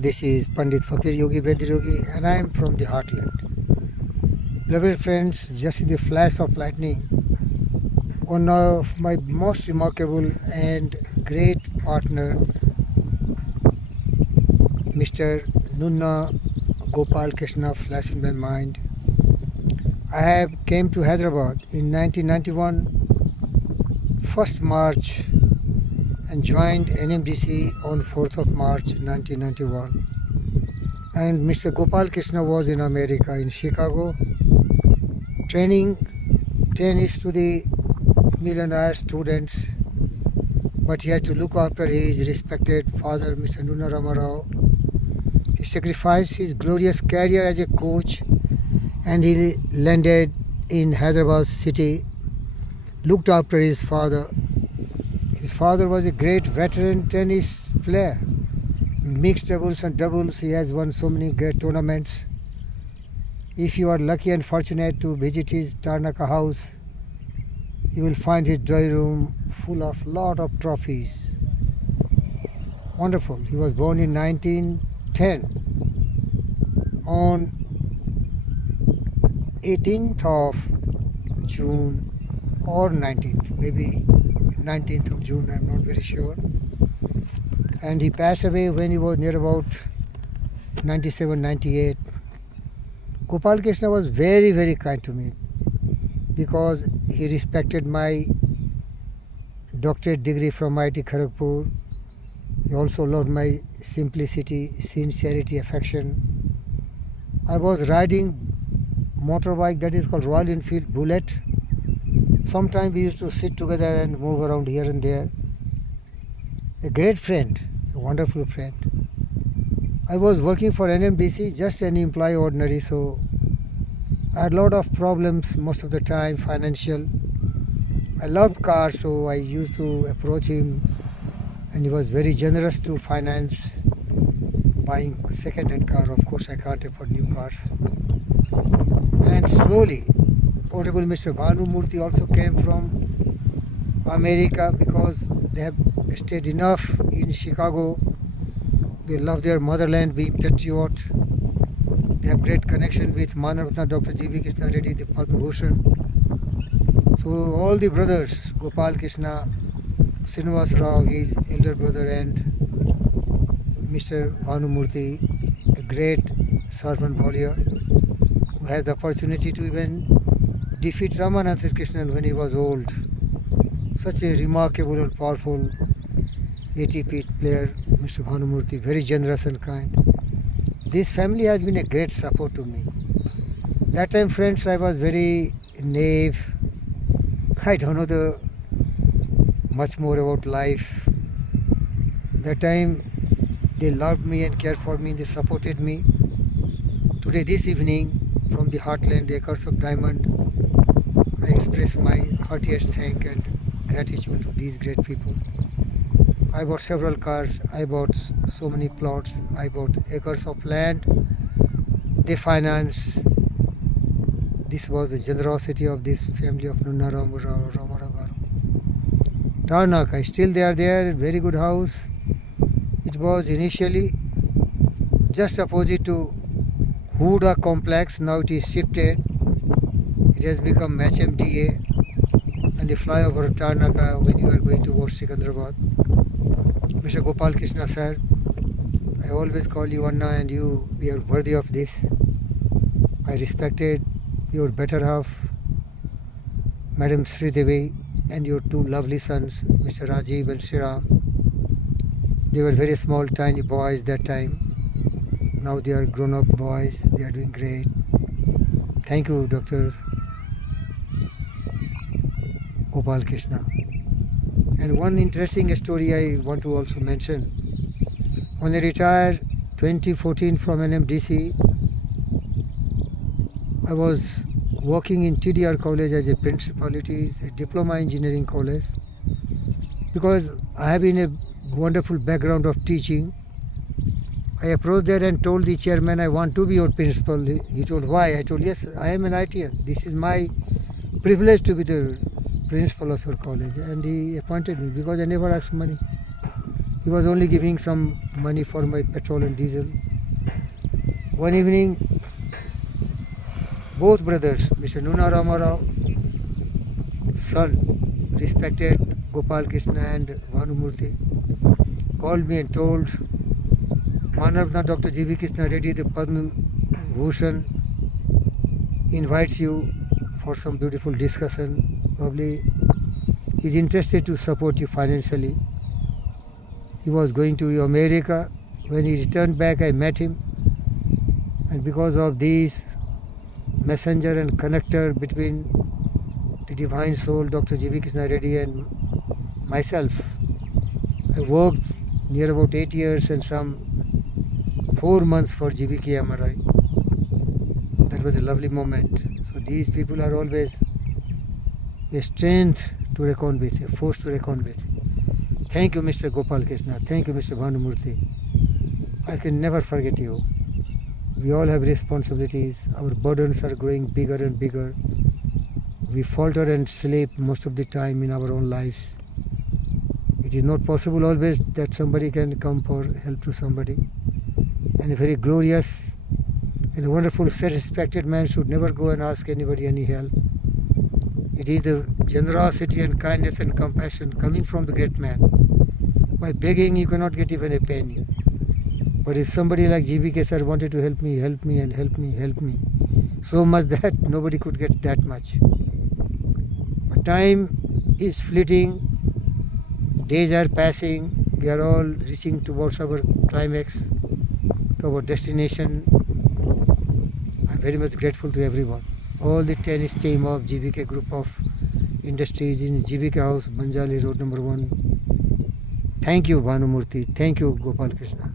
This is Pandit Fakir Yogi Bedri Yogi, and I am from the heartland. Beloved friends, just in the flash of lightning, one of my most remarkable and great partner, Mr. Nunna Gopal Krishna, flashed in my mind. I have came to Hyderabad in 1991, 1st March, and joined NMDC on 4th of March 1991. And Mr. Gopal Krishna was in America, in Chicago, training tennis to the millionaire students, but he had to look after his respected father, Mr. Nunna Ramarao. He sacrificed his glorious career as a coach, and he landed in Hyderabad city, looked after his father. His father was a great veteran tennis player. Mixed doubles and doubles, he has won so many great tournaments. If you are lucky and fortunate to visit his Tarnaka house, you will find his drawing room full of lot of trophies. Wonderful. He was born in 1910 on 18th of June or 19th, maybe 19th of June, I'm not very sure. And he passed away when he was near about 97, 98. Gopal Krishna was very, very kind to me because he respected my doctorate degree from IIT Kharagpur. He also loved my simplicity, sincerity, affection. I was riding motorbike that is called Royal Enfield Bullet. Sometimes we used to sit together and move around here and there. A great friend, a wonderful friend. I was working for NMDC, just an employee ordinary, so I had a lot of problems most of the time, financial. I loved cars, so I used to approach him, and he was very generous to finance buying second-hand car. Of course, I can't afford new cars. And slowly, Honorable Mr. Bhanu Murthy also came from America because they have stayed enough in Chicago. They love their motherland, being patriot. They have great connection with Manaratna Dr. G.V. Krishna Reddy, the Padma Bhushan. So all the brothers, Gopal Krishna, Srinivas Rao, his elder brother, and Mr. Bhanu Murthy, a great servant warrior who had the opportunity to even defeat Ramanatha Krishnan when he was old. Such a remarkable and powerful ATP player, Mr. Bhanu Murthy, very generous and kind. This family has been a great support to me. That time, friends, I was very naive. I don't know much more about life. That time, they loved me and cared for me. They supported me. Today, this evening, from the heartland, the acres of diamond, I express my heartiest thanks and gratitude to these great people. I bought several cars, I bought so many plots, I bought acres of land. They financed. This was the generosity of this family of Nunna Ramarao. Tarnaka, still they are there, very good house. It was initially just opposite to Huda complex, now it is shifted. It has become HMDA and the flyover of Tarnaka when you are going towards Secunderabad. Mr. Gopal Krishna sir, I always call you Anna, and we are worthy of this. I respected your better half, Madam Sri Devi, and your two lovely sons, Mr. Rajiv and Sriram. They were very small, tiny boys that time. Now they are grown-up boys. They are doing great. Thank you, Dr. Gopal Krishna. And one interesting story I want to also mention. When I retired 2014 from NMDC, I was working in TDR college as a principal. It is a diploma engineering college. Because I have been a wonderful background of teaching, I approached there and told the chairman, I want to be your principal. He told, why? I told, yes, I am an ITN. This is my privilege to be the principal of your college. And he appointed me because I never asked money. He was only giving some money for my petrol and diesel. One evening, both brothers, Mr. Nuna Ramarao, son, respected Gopal Krishna and Bhanumurthy, called me and told, Manavna Dr. G.V. Krishna Reddy, the Padma Bhushan, invites you for some beautiful discussion. Probably is interested to support you financially. He was going to America. When he returned back, I met him. And because of these messenger and connector between the Divine Soul, Dr. G.V. Krishna Reddy and myself, I worked near about 8 years and some 4 months for GBK MRI. That was a lovely moment. So these people are always a strength to reckon with, a force to reckon with. Thank you, Mr. Gopal Krishna. Thank you, Mr. Bhanumurthy. I can never forget you. We all have responsibilities. Our burdens are growing bigger and bigger. We falter and sleep most of the time in our own lives. It is not possible always that somebody can come for help to somebody. And a very glorious and a wonderful, self-respected man should never go and ask anybody any help. It is the generosity and kindness and compassion coming from the great man. By begging, you cannot get even a penny. But if somebody like GBK sir wanted to help me and help me, so much that nobody could get that much. But time is fleeting, days are passing, we are all reaching towards our climax, to our destination. I'm very much grateful to everyone. All the tennis team of GBK Group of Industries in GBK House, Banjali Road number 1. Thank you, Bhanumurthy. Thank you, Gopal Krishna.